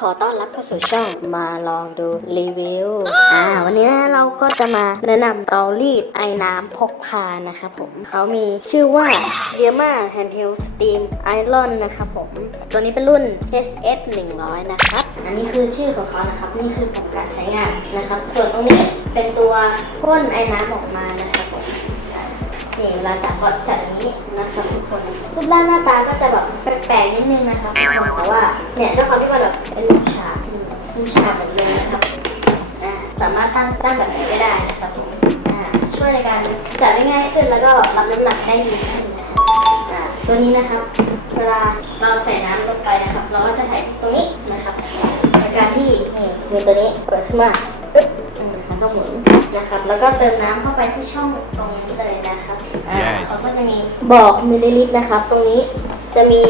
ขอต้อนรับเข้าสู่ช่องมาลองดูรีวิว อ่า วันนี้นะเราก็จะมาแนะนำเตารีดไอ้น้ำพกพานะครับผมเขามีชื่อว่า d i a m a Handheld Steam Iron นะครับผม ตัวนี้เป็นรุ่น HS 100 นะครับ อันนี้คือชื่อของเขานะครับ นี่คือผลการใช้งานนะครับ ส่วนตรงนี้เป็นตัวพ่นไอ้น้ำออกมานะครับผมนี่เราจับก็จัดนี้นะครับ คนรูปร่างหน้าตาก็จะแบบแปลกๆนิดนึงนะครับแต่ว่าเนี่ยด้วยความที่มันแบบเป็นลูกฉาลูกฉาแบบเลยนะครับสามารถตั้งตั้งแบบไหนก็ได้นะครับผมช่วยในการจัดได้ง่ายขึ้นแล้วก็รับน้ำหนักได้ดีขึ้นตัวนี้นะครับ เวลาเราใส่น้ำลงไปนะครับ เราก็จะใส่ตรงนี้นะครับในการที่นี่มีตัวนี้เปิดขึ้นมาปึ๊บอืมแล้วก็หมุน นะครับ แล้วก็เติมน้ำเข้าไปที่ช่องตรงนี้เลยนะครับอ่า Yes เขาก็จะมีบอกมิลลิลิตรนะครับ ตรงนี้จะมี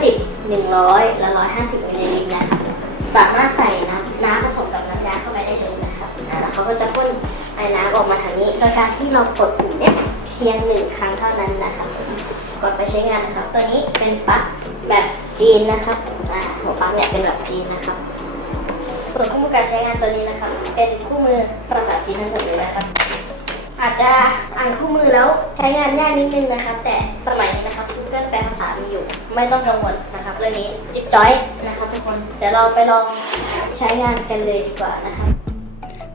50 100 และ 150มิลลิลิตรนะครับสามารถใส่น้ำน้ำผสมกับน้ำยาเข้าไปได้เลยนะครับอ่าแล้วเขาก็จะพ่นไอ้น้ำออกมาทางนี้โดยการที่เรากดปุ่มเนี่ยเพียงหนึ่งครั้งเท่านั้นนะครับ กดไปใช้งานนะครับ ตัวนี้เป็นปลั๊กแบบจีนนะครับอ่าหัวปลั๊กเนี่ยเป็นแบบจีนนะครับ ส่วนคู่มือการใช้งานตัวนี้นะครับ เป็นคู่มือภาษาจีนทั้งหมดเลยนะครับ อาจจะอ่านคู่มือแล้วใช้งานยากนิดนึงนะครับ แต่สมัยนี้นะครับ Google แปลภาษามีอยู่ ไม่ต้องกังวลนะครับเรื่องนี้จิ๊บจ้อยนะครับทุกคน เดี๋ยวเราไปลองใช้งานกันเลยดีกว่านะครับ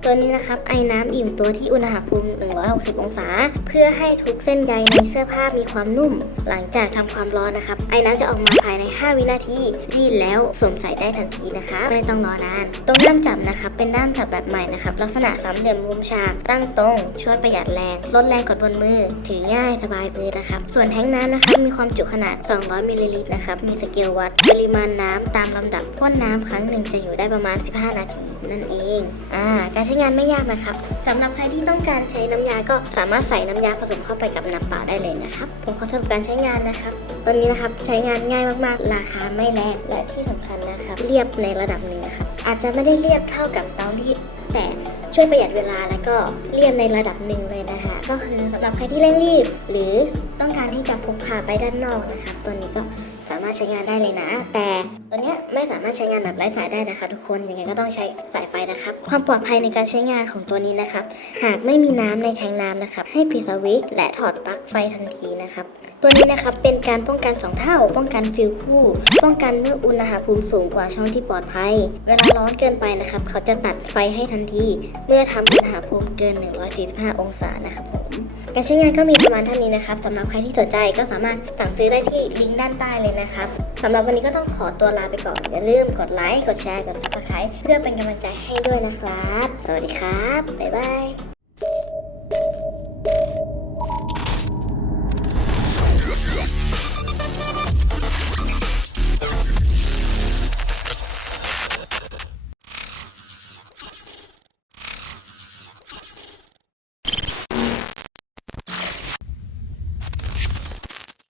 ตัวนี้นะครับไอ้น้ำอิ่มตัวที่อุณหภูมิ 160 องศา เพื่อให้ทุกเส้นใยในเสื้อผ้ามีความนุ่ม หลังจากทำความร้อนนะครับ ไอ้น้ำจะออกมาภายใน 5 วินาทีรีดแล้วสวมใส่ได้ทันทีนะคะ ไม่ต้องรอนาน ตรงด้ามจับนะครับ เป็นด้ามจับแบบใหม่นะครับ ลักษณะสามเหลี่ยมมุมฉากตั้งตรง ช่วยประหยัดแรง ลดแรงกดบนมือ ถือง่ายสบายมือนะครับ ส่วนแท้งน้ำนะครับมีความจุขนาด 200 มิลลิลิตรนะครับ มีสเกลวัดปริมาณน้ำตามลำดับพ่นน้ำครั้งหนึ่งจะอยู่ได้ประมาณ 15 นาทีนั่นเอง อ่าการใช้งานไม่ยากนะครับสำหรับใครที่ต้องการใช้น้ำยาก็สามารถใส่น้ำยาผสมเข้าไปกับน้ำเปล่าได้เลยนะครับ ผมขอสรุปการใช้งานนะครับตัวนี้นะครับใช้งานง่ายมากๆ ราคาไม่แรงและที่สำคัญนะครับ เรียบในระดับหนึ่งนะครับอาจจะไม่ได้เรียบเท่ากับเตารีดแต่ช่วยประหยัดเวลาแล้วก็เรียบในระดับหนึ่งเลยนะคะ ก็คือสำหรับใครที่เร่งรีบ หรือต้องการที่จะพกพาไปด้านนอกนะครับตัวนี้ก็ามารถใช้งานได้เลยนะ แต่ตัวเนี้ยไม่สามารถใช้งานแบบไร้สายได้นะคะ ทุกคนยังไงก็ต้องใช้สายไฟนะครับ ความปลอดภัยในการใช้งานของตัวนี้นะครับ หากไม่มีน้ำในแทงน้ำนะครับ ให้ปิดสวิตช์และถอดปลั๊กไฟทันทีนะครับตัวนี้นะครับเป็นการป้องกัน 2 เท่า ป้องกันฟิวคู่ ป้องกันเมื่ออุณหภูมิสูงกว่าช่องที่ปลอดภัย เวลาร้อนเกินไปนะครับ เขาจะตัดไฟให้ทันที เมื่อทำอุณหภูมิเกิน 145 องศานะครับผม การใช้งานก็มีประมาณเท่านี้นะครับสำหรับใครที่สนใจก็สามารถสั่งซื้อได้ที่ลิงก์ด้านใต้เลยนะครับสำหรับวันนี้ก็ต้องขอตัวลาไปก่อน อย่าลืมกดไลค์ กดแชร์ กด subscribe เพื่อเป็นกำลังใจให้ด้วยนะครับ สวัสดีครับ บ๊ายบาย